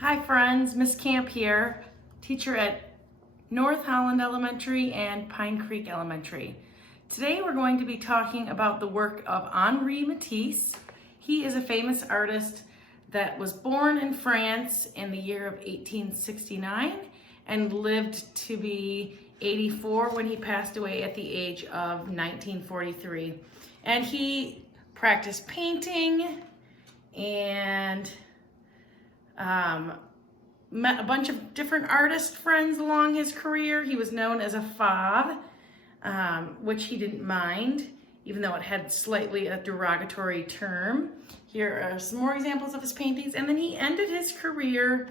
Hi friends, Miss Camp here, teacher at North Holland Elementary and Pine Creek Elementary. Today we're going to be talking about the work of Henri Matisse. He is a famous artist that was born in France in the year of 1869 and lived to be 84 when he passed away at the age of 1943. And he practiced painting and met a bunch of different artist friends along his career. He was known as a fave, which he didn't mind, even though it had slightly a derogatory term. Here are some more examples of his paintings. And then he ended his career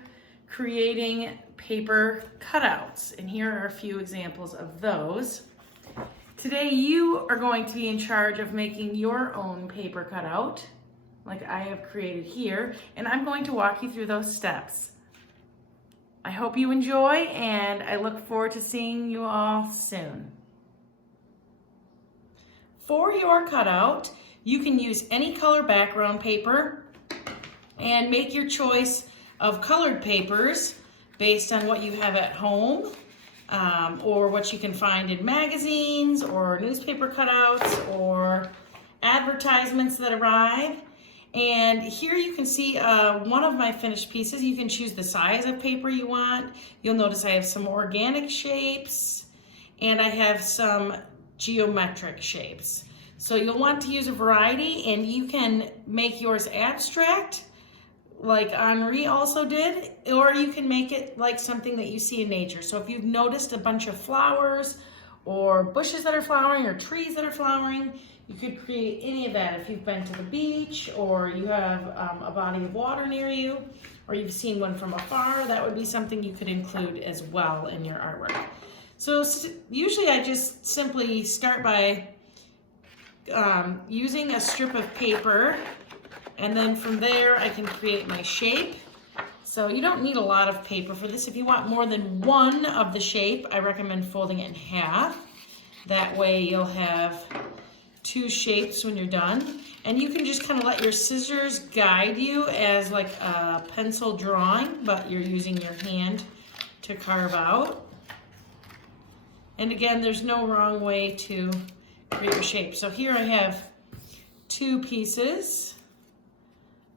creating paper cutouts. And here are a few examples of those. Today you are going to be in charge of making your own paper cutout, like I have created here, and I'm going to walk you through those steps. I hope you enjoy, and I look forward to seeing you all soon. For your cutout, you can use any color background paper and make your choice of colored papers based on what you have at home or what you can find in magazines or newspaper cutouts or advertisements that arrive. And here you can see one of my finished pieces. You can choose the size of paper you want. You'll notice I have some organic shapes and I have some geometric shapes. So you'll want to use a variety, and you can make yours abstract like Henri also did, or you can make it like something that you see in nature. So if you've noticed a bunch of flowers or bushes that are flowering or trees that are flowering, you could create any of that. If you've been to the beach or you have a body of water near you, or you've seen one from afar, that would be something you could include as well in your artwork. So usually I just simply start by using a strip of paper, and then from there I can create my shape. So you don't need a lot of paper for this. If you want more than one of the shape, I recommend folding it in half. That way you'll have two shapes when you're done. And you can just kind of let your scissors guide you as like a pencil drawing, but you're using your hand to carve out. And again, there's no wrong way to create your shape. So here I have two pieces,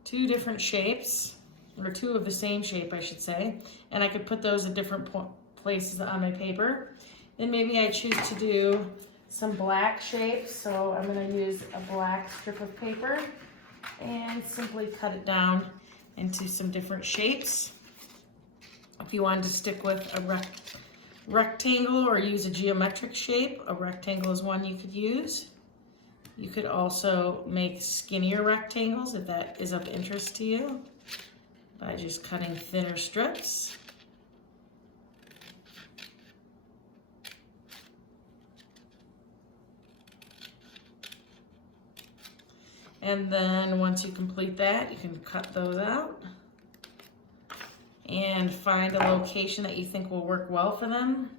two different shapes, or two of the same shape, I should say. And I could put those at different places on my paper. Then maybe I choose to do some black shapes, so I'm going to use a black strip of paper and simply cut it down into some different shapes. If you wanted to stick with a rectangle or use a geometric shape, a rectangle is one you could use. You could also make skinnier rectangles if that is of interest to you by just cutting thinner strips. And then once you complete that, you can cut those out and find a location that you think will work well for them.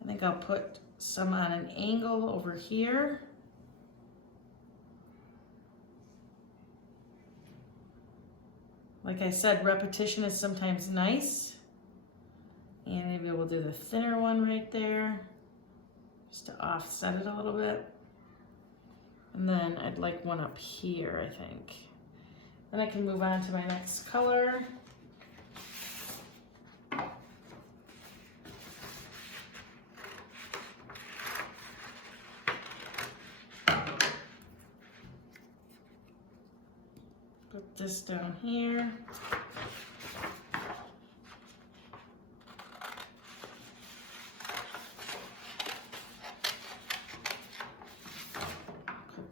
I think I'll put some on an angle over here. Like I said, repetition is sometimes nice. And maybe we'll do the thinner one right there, just to offset it a little bit. And then I'd like one up here, I think. Then I can move on to my next color. Put this down here.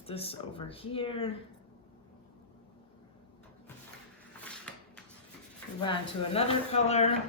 This over here. Move on to another color.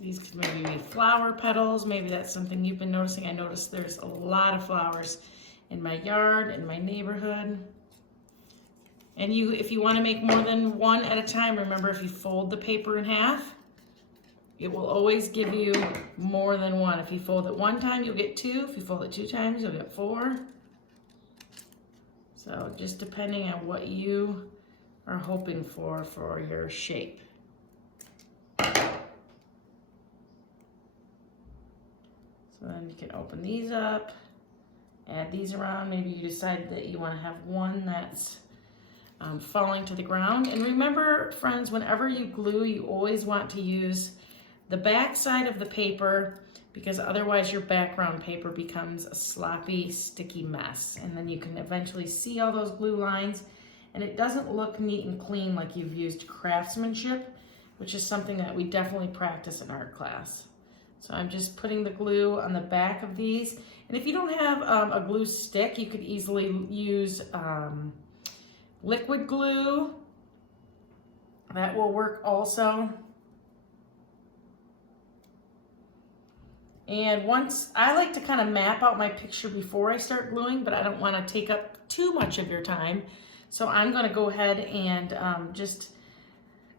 These could maybe be flower petals. Maybe that's something you've been noticing. I noticed there's a lot of flowers in my yard, in my neighborhood. And if you want to make more than one at a time, remember if you fold the paper in half, it will always give you more than one. If you fold it one time, you'll get two. If you fold it 2 times, you'll get 4. So just depending on what you are hoping for your shape. So then you can open these up, add these around. Maybe you decide that you want to have one that's falling to the ground. And remember, friends, whenever you glue, you always want to use the back side of the paper, because otherwise your background paper becomes a sloppy, sticky mess. And then you can eventually see all those glue lines, and it doesn't look neat and clean like you've used craftsmanship, which is something that we definitely practice in art class. So I'm just putting the glue on the back of these. And if you don't have a glue stick, you could easily use liquid glue. That will work also. And once, I like to kind of map out my picture before I start gluing, but I don't want to take up too much of your time. So I'm going to go ahead and just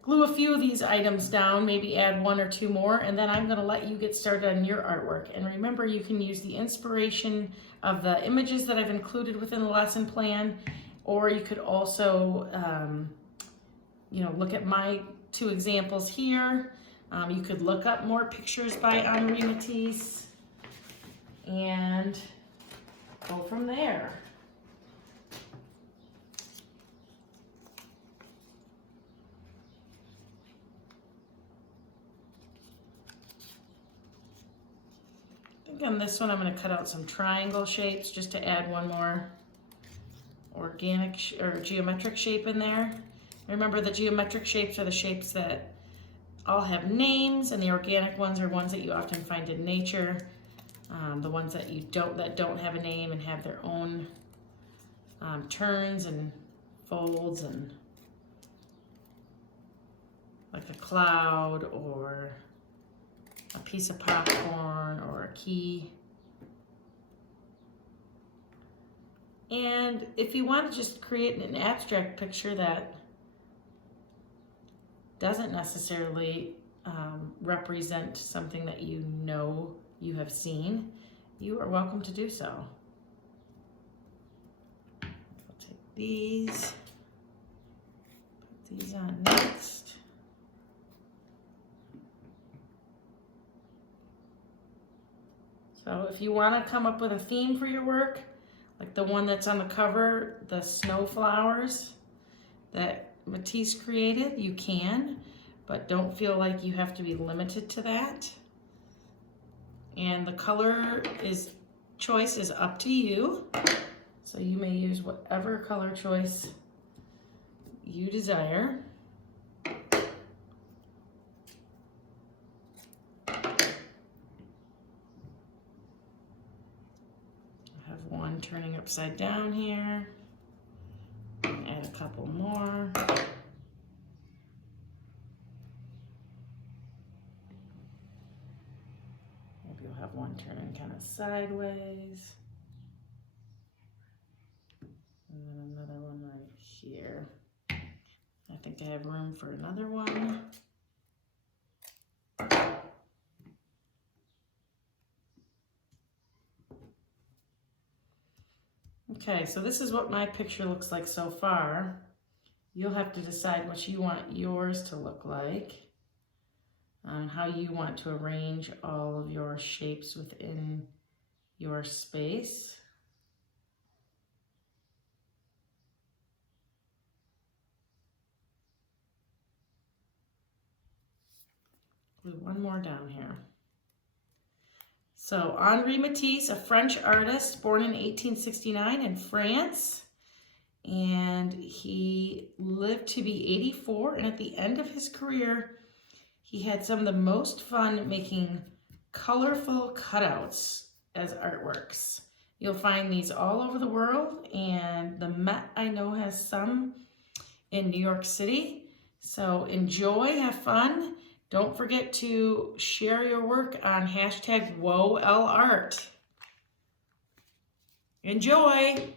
glue a few of these items down, maybe add 1 or 2 more, and then I'm going to let you get started on your artwork. And remember, you can use the inspiration of the images that I've included within the lesson plan, or you could also, look at my 2 examples here. You could look up more pictures by Henri Matisse and go from there. I think on this one I'm going to cut out some triangle shapes just to add one more organic or geometric shape in there. Remember, the geometric shapes are the shapes that all have names, and the organic ones are ones that you often find in nature. The ones that don't have a name and have their own turns and folds, and like a cloud or a piece of popcorn or a key. And if you want to just create an abstract picture that doesn't necessarily represent something that you know you have seen, you are welcome to do so. I'll take these, put these on next. So if you want to come up with a theme for your work, like the one that's on the cover, the snow flowers that Matisse created, you can, but don't feel like you have to be limited to that. And the color choice is up to you. So you may use whatever color choice you desire. I have one turning upside down here. Add a couple more. Maybe you'll have one turning kind of sideways. And then another one right here. I think I have room for another one. Okay, so this is what my picture looks like so far. You'll have to decide what you want yours to look like, and how you want to arrange all of your shapes within your space. Glue one more down here. So Henri Matisse, a French artist born in 1869 in France, and he lived to be 84, and at the end of his career, he had some of the most fun making colorful cutouts as artworks. You'll find these all over the world, and the Met, I know, has some in New York City. So enjoy, have fun. Don't forget to share your work on #WoLArt. Enjoy!